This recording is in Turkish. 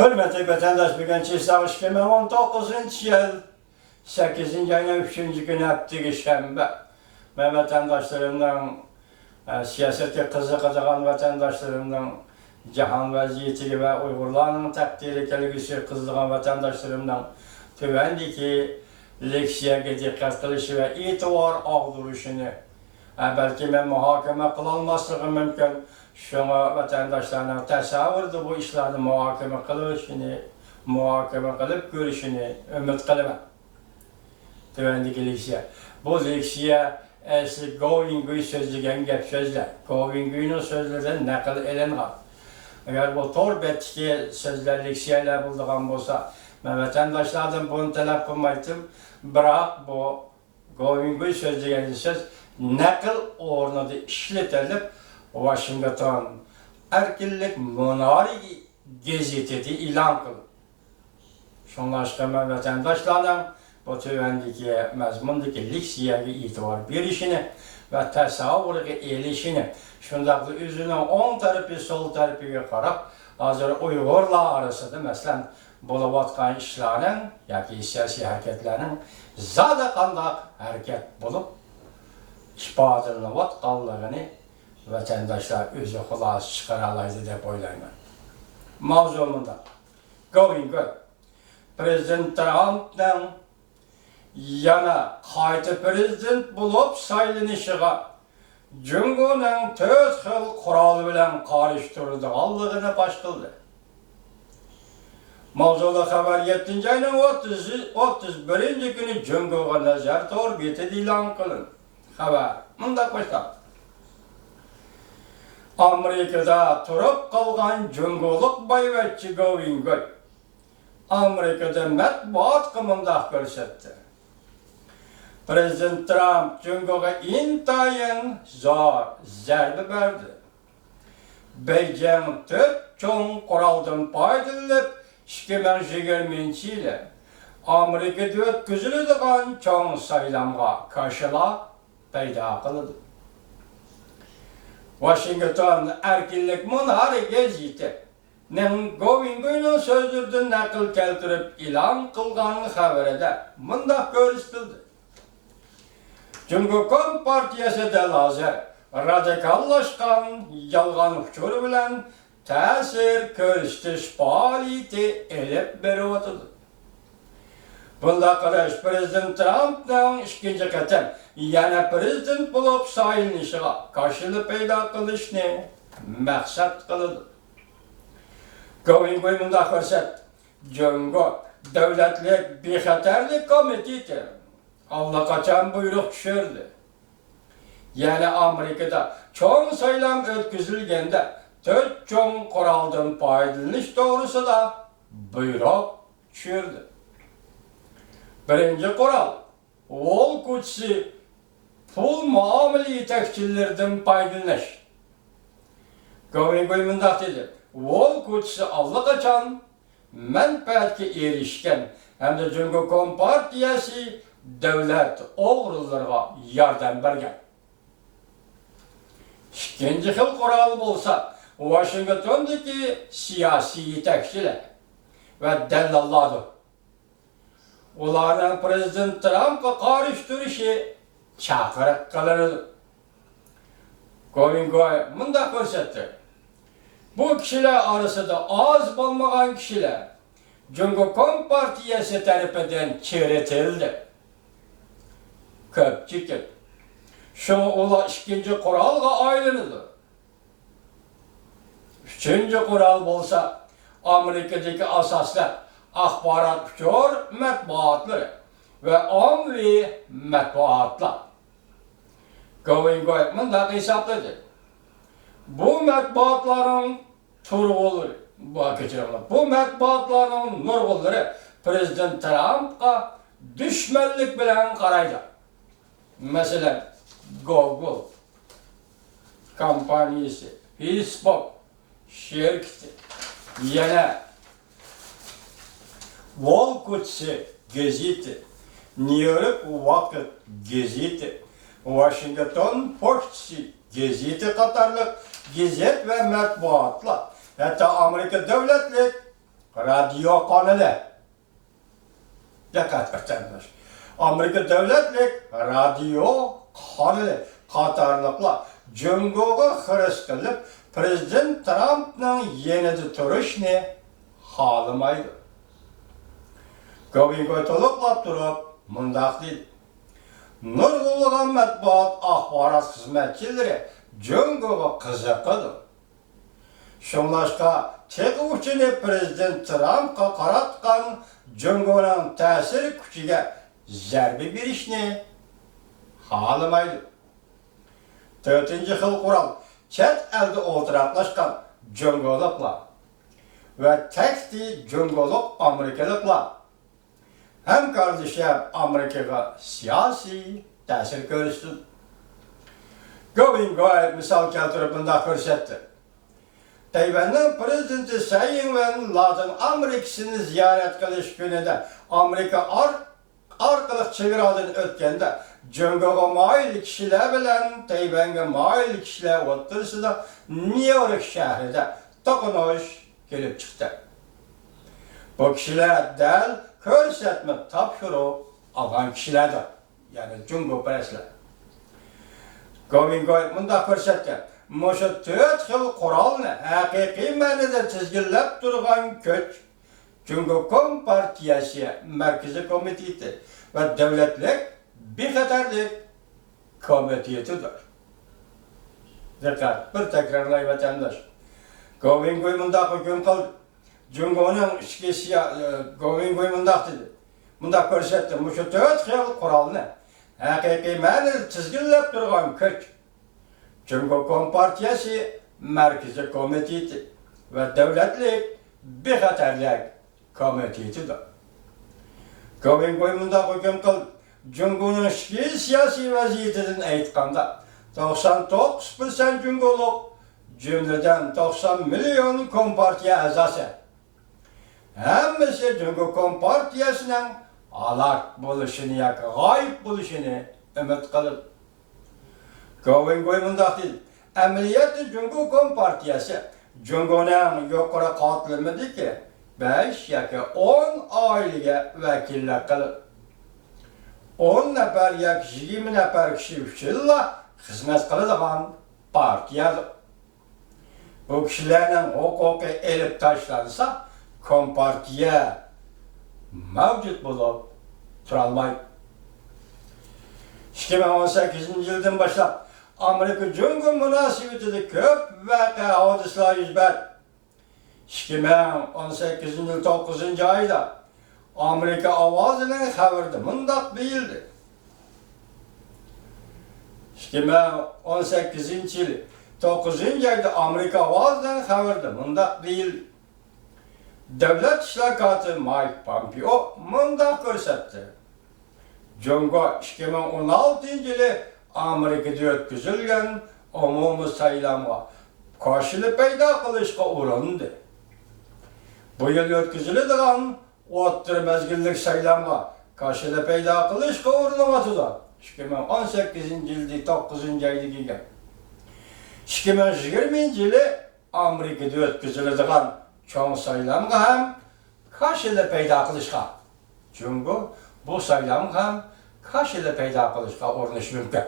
Hürmetli vatandaş, bugün Çiğsavuş Kemal 19. yıl 8. ayın 3. günü hafta şembe. Ben vatandaşlarımdan, siyasete kızıqan vatandaşlarımdan, cihan vaziyeti ve Uygurların takdiri kelgisi kızıqan vatandaşlarımdan tüvendiki leksiyaga dikkat qilishi ve itibar ağduruşunu belki ben muhakeme kılanmaslığı mümkün. Şuna vatandaşlarına tasavvurdu bu işlerini muhakeme kılışını, muhakeme kılıp görüşünü ümit kılma. Tüvendiki leksiya. Bu leksiya esli Govingu'yu sözlügen gep sözler. Govingu'nun sözlerden nakil elenğen. Eğer bu torbetki sözler leksiyalar bulduğun bolsa, ben vatandaşlardan bunu talep kılmaydım. Bırak bu Govingu'yu sözlügen söz nakil ornada işletilip Washington Erkinlik Monari gazetesi ilan kıldı. Şunlaştırma vatandaşlardan bu tüvendiki mazmundaki leksiyaga itibar berişini ve tasavvurga elişini, şundaqlı üzünün on tarafı sol tarafıga qarab, hazır Uygurlar arasında mesela buluvatkan işlerin, yoki siyasi hareketlerin zada qandaq hareket bulup isbotlanayotganligini vatandaşlar özü xulosa chiqaralaydi deb o'ylayman. Mavzumunda Going good. Prezident Trump'dan yana qayta prezident bulup saylanishiga Jungo'nun 4 xil qurol bilan qarishtirilganligini pash qildi. Mavzuda xabar 7 ayning 31 kuni Jungo'ga nazar torbeti e'lon qilindi. Xabar mundaq boshlanadi. Amerika'da turup kalgan Jungo'luk bayvetçi Govingoy, Amerika'da matbuat kımında görsetti. Prezident Trump Jungo'ga intayin zor zerbe verdi. Beijing 4 çoğun kuraldan paydalanıp 2020 ile Amerika'da ötküzülüdüğün çoğun saylamga karşıla peyda kıldı. Washington Erkinlik Monari gazetesi Govingu'nun sözlerden nakil keltirip ilan kılgan haberede mundaq görüstüldü. Cumhuriyet Partiyası da lazer radikallaşkan yalgan uçuru bilen tesir körüstüş faaliyeti elip beriyotudu. Bunda qaraş Prezident Trump'dan ikinci qatam yana prezident bulup sayılışıga karşılık peyda kılışını maksat kıldı. Govingoy mundaq ko'rsatdi. Jungo Davlatlik Bexatarlik komiteti allaqachon buyruq tushirdi. Yani Amerika'da çoğun saylam ötküzülgende 4 çoğun quroldan foydalanish to'g'risida buyruq tushirdi. Birinci kural, ol kuchsi pul muomala yetakchilaridan foydalanish. Govingoy mundaq dedi. Ol kuchsi allaqachon manfaatga erishgan hamda Jungo Kompartiyasi davlat o'g'rilariga yordam bergan. İkinci xil qural bo'lsa, Washingtondagi siyosiy yetakchilar va dallallardir. Ularning Prezident Trump'a qarshi chaqiriq qilinadi. Govingoy mundaq ko'rsatdi. Bu kişiler arasında az bulmagan kişiler Jungo Kompartiyasi tarafından çeretildi. Köpçükür. Şunu ola ikinci kuralga aylanıdı. Üçüncü kural bolsa Amerika'daki asaslar axbarat uçur matbuatları ve ommaviy matbuatlar. Govingoy mundaq hesapladı. Bu matbuatların turgulları, bu matbuatların nurgulları Prezident Trump'a düşmanlık bilen qaraydı. Mesela Google kompaniyası, Facebook şirketi, yana Wall Street gazeti, New York Vakit gazeti, Washington Post gazeti qatarlıq gazet ve matbuatlar, hatta Amerika Devletlik radio kanalı. Dikkat vatandaş. Amerika Devletlik radio kanalı qatarlıqla Cungoga xırs qilib, Prezident Trump'ның yenidi turishni xolamaydi. Govingoy to'liqlab turib, mundaq deydi. Nurg'ulg'an matbuot axborot xizmatchilari Cungoga qiziqadi. Shunlashqa chekuvchini Prezident Trump'ga qaratgan Cungoning ta'sir kuchiga zarba berishni xolamaydi. 4-xil qural chet elda o'tiraqlashgan Cungoliklar va takti Cungolik Amerikaliklar hamkorlashib Amerikaga siyosiy ta'sir ko'rsatdi. Govingoy misol keltirib bunday ko'rsatdi. Tayvanning prezidenti Tsai Ing-wen Latin Amerikasini ziyorat qilish kunida Amerika orqali chegaradan o'tganda Cungoga moyil kishilar bilan Tayvanga moyil kishilar o'rtasida Nyu-York shahrida to'qnash kelib chiqdi. Bu kishilar dal ko'rsatma topshiriq olgan kishilardir, ya'ni Cungoparastlar. Govingoy bunday ko'rsatgan. Mushu 4 xil qurolni haqiqiy ma'noda tizginlab turgan kuch Cungo Kompartiyasi Markaziy komiteti va davlatlik bexatarlik komitetidir. Dikkat, bir takrorlay vatandaş. Govingoy bunday hukm qildi. Cungoning ichki Govingoy bunday dedi. Bunday ko'rsatdi. Mushu 4 xil qurolni haqiqiy ma'noda tizginlab turgan kuch Cungo Kompartiyasi Markaziy komiteti va davlatlik bexatarlik komitetidir. Govingoy bunday hukm qildi. Cungoning ichki siyosiy vaziyatidan aytganda 99% Cungolik, jumladan 90 million Kompartiya a'zosi hammasi Cungo Kompartiyasining halok bo'lishini yoki g'oyib bo'lishini umid qiladi. Govingoy bunday dedi. Amaliyotda Cungo Kompartiyasi Cungoning yuqori qatlamidagi 5 yoki 10 oilaga vakillik qiladi. 10 nafar yoki 20 nafar kishi uchun xizmat qiladigan partiyadir. Bu kishilarning huquqi elib tashlansa, Kompartiya mavjud bo'lib turolmaydi. 2018-yildan boshlab Amerika Cungo munosabatida ko'p voqea hodisalar yuz berdi. 2018-yil 9-oyda Amerika ovozining xabarida mundaq deyildi. 2018-yil 9-oyda Amerika ovozining xabarida mundaq deyildi. Davlat ishlar kotib Mike Pompeo mundaq ko'rsatdi. Cungo 2016-yili Amerikada o'tkazilgan umumiy saylovga qarshilik paydo qilishga urindi. Bu yil o'tkaziladigan o'rta mezgillik saylovga qarshilik paydo qilishga urinyapti. 2018-yilda 9-oyda 2020-yili Amerikada o'tkaziladigan cho'ng saylovga ham qarshilik paydo qilishga, Cungo bu saylovga ham qarshilik paydo qilishga urinishi mumkin.